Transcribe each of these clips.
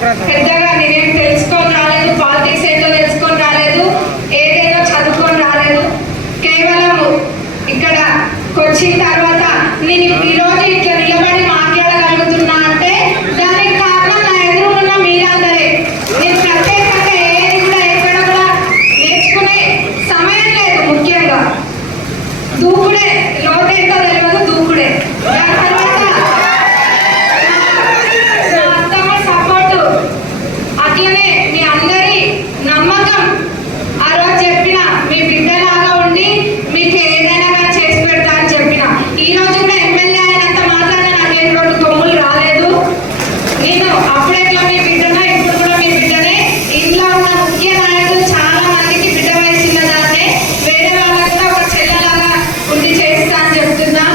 పెద్దగా నేనేం తెలుసుకొని రాలేదు, పాలిటిక్స్ ఏంటో తెలుసుకొని రాలేదు, ఏదైనా చదువుకొని రాలేదు. కేవలం ఇక్కడ వచ్చిన తర్వాత నేను ఈరోజు ఇట్లా నిలబడి మాట్లాడగలుగుతున్నా అంటే దానికి కారణం నా ఎదురు ఉన్న మీరందరే. నేను ప్రత్యేకంగా ఏది కూడా ఎక్కడ కూడా నేర్చుకునే సమయం లేదు. ముఖ్యంగా దూకుడే, లోతేంటో తెలియదు, దూకుడే. దాని తర్వాత నా అత్తమ్మ సపోర్టు, అట్లనే మీ అందరి నమ్మకం. ఆ రోజు చెప్పిన మీ బిడ్డలాగా ఉండి మీకు ఏదైనా కానీ చేసి పెడతా అని చెప్పిన. ఈ రోజు కూడా ఎమ్మెల్యే అయినంత మాత్రాన నాకేం 2 కొమ్ములు రాలేదు. నేను అప్పుడెట్లా మీ బిడ్డనా, ఇప్పుడు కూడా మీ బిడ్డనే. ఇంట్లో ఉన్న ముఖ్య నాయకులు చాలా మందికి బిడ్డ వయసున్న దాన్నే, వేరే వాళ్ళకు కూడా ఒక చెల్లెలాగా ఉండి చేస్తా అని చెప్తున్నా.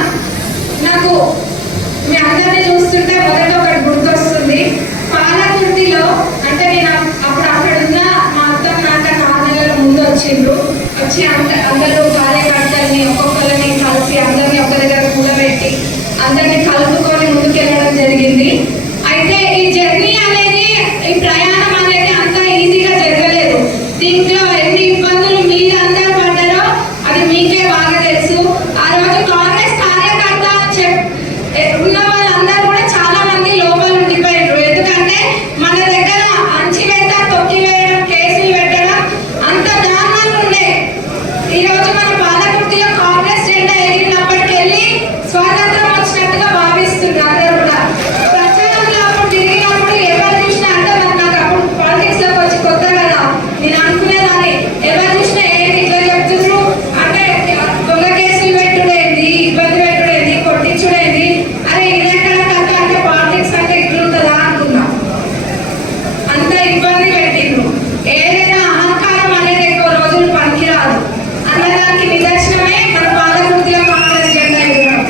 నాకు మీ అందరినీ చూస్తుంటే మొదట ఒకటి గుర్తొస్తుంది. పాలకుర్తిలో అంటే నేను అప్పుడు అక్కడ ఉన్న మా అత్తమ్మ నాన్న 4 నెలల ముందు వచ్చిండ్రు. వచ్చి అందరూ కార్యకర్తల్ని ఒక్కొక్కరిని కలిసి అందరినీ ఒక దగ్గర కూడబెట్టి అందరినీ కలుపుకొని ముందుకెళ్ళడం జరిగింది. అయితే ఈ జర్నీ అనేది, ఈ ప్రయాణం అనేది అంత ఈజీగా జరగలేదు. దీంట్లో ఎన్ని ఇబ్బందులు మీరందరూ పడ్డారో అది మీకే బాగా తెలుసు. ఆ రోజు కాంగ్రెస్ కార్యకర్త ఉన్న వాళ్ళందరూ కూడా చాలా మంది లోపల ఉండిపోయారు. ఎందుకంటే మన దగ్గర అంచివేత, తొక్కివేయడం, కేసులు పెట్టడం అంత దారుణంగా ఉండే. ఈ రోజు మన పాలకుర్తిలో కాంగ్రెస్ జెండా ఎగిరినప్పటికెళ్ళి స్వాతంత్రం వచ్చినట్టుగా భావిస్తున్నారు అందరూ కూడా. ప్రచారంలో అప్పుడు తిరిగినప్పుడు ఎవరు చూసినా అంటే నాకు అప్పుడు పాలిటిక్స్ లోకి వచ్చి కొత్త కదా, నేను అనుకునేదాన్ని ఎవరు చూసినా ఏంటి ఇట్లా చెప్తున్నారు అంటే, దొంగ కేసులు పెట్టుడేంది, ఇబ్బంది పెట్టుడేంది, కొట్టించుడేంది, అరే ఇదెక్కడ కథ అంటే పాలిటిక్స్ అంటే ఇట్లుంటుందా అనుకున్నా. అంత ఇబ్బంది పెట్టిండ్రు. ఏదైనా అహంకారం అనేది ఎక్కువ రోజులు పనికిరాదు అన్నదానికి నిదర్శనమే మన పాలకుర్తిలో కాంగ్రెస్ జెండా ఎగరడం.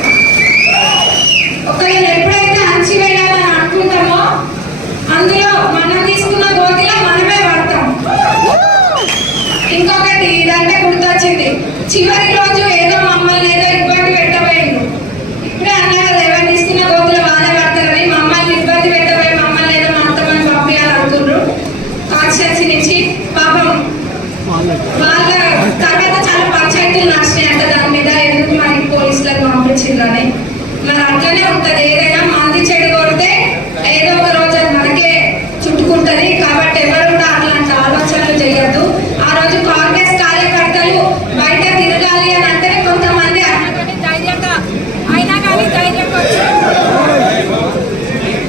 ఒకవేళ ఎప్పుడైతే అంచివేయాలని అనుకుంటామో అందులో మనం తీసుకున్న గోతిలో మనమే పడతాం. ఇంకొకటి ఇదంటే గుర్తొచ్చింది. చివరి రోజు ఏదో మమ్మల్ని